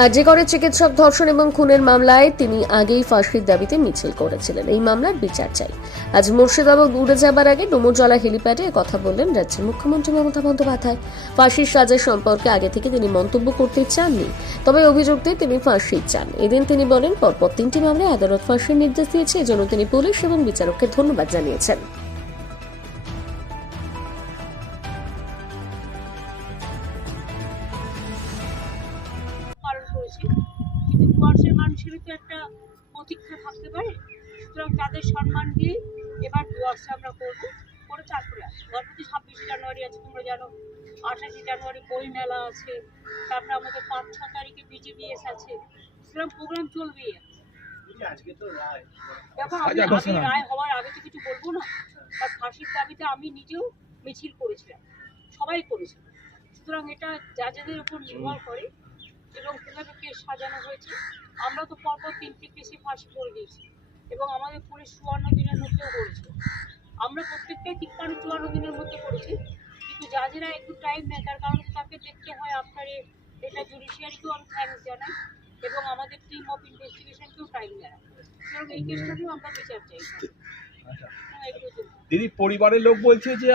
আরজিকরের চিকিৎসক ধর্ষণ এবং খুনের মামলায় তিনি আগেই ফাঁসির দাবিতে মিছিল করেছিলেন। এই মামলার বিচার চাই। আজ মুর্শিদাবাদ উড়ে যাবার আগে ডুমুরজলা হেলিপ্যাডে কথা বললেন রাজ্যের মুখ্যমন্ত্রী মমতা বন্দ্যোপাধ্যায়। ফাঁসির সাজা সম্পর্কে আগে থেকে তিনি মন্তব্য করতে চাননি, তবে অভিযুক্তে তিনি ফাঁসি চান। এদিন তিনি বলেন, পরপর 3টি মামলায় আদালত ফাঁসির নির্দেশ দিয়েছে, এজন্য তিনি পুলিশ এবং বিচারককে ধন্যবাদ জানিয়েছেন। পালন করেছি, কিন্তু ডুয়ার্সের মানুষেরও তো একটা প্রতীক্ষা থাকতে পারে। সুতরাং তাদের সম্মান দিয়ে এবার ডুয়ার্সে আমরা করবো, করে তারপরে আসবো। গতকাল 26শে জানুয়ারি আছে, তোমরা জানো। 28শে জানুয়ারি বই মেলা আছে, তারপরে আমাদের 5-6 তারিখে বিজিবিএস আছে। সুতরাং প্রোগ্রাম চলবেই। দেখো, আমি রায় হওয়ার আগে তো কিছু বলবো না। তার ফাঁসির দাবিতে আমি নিজেও মিছিল করেছিলাম, সবাই করেছিল। সুতরাং এটা জাজেদের উপর নির্ভর করে এবং কীভাবে কেস সাজানো হয়েছে। আমরা তো পরপর 3টি কেসে ফাঁসি করে দিয়েছি এবং আমাদের পুলিশ 54 দিনের মধ্যেও করেছে। আমরা প্রত্যেকটাই 53-54 দিনের মধ্যে করেছি, কিন্তু জাজেরা একটু টাইম নেয়, তার কারণ তাকে দেখতে হয়। আপনার এটা জুডিশিয়ারিকেও আমি থ্যাঙ্কস জানাই এবং আমাদের টিম অফ ইনভেস্টিগেশনকেও টাইম দেয়। সুতরাং এই কেসটাকেও আমরা বিচার চাই। দিদি, পরিবারের লোক বলছে যে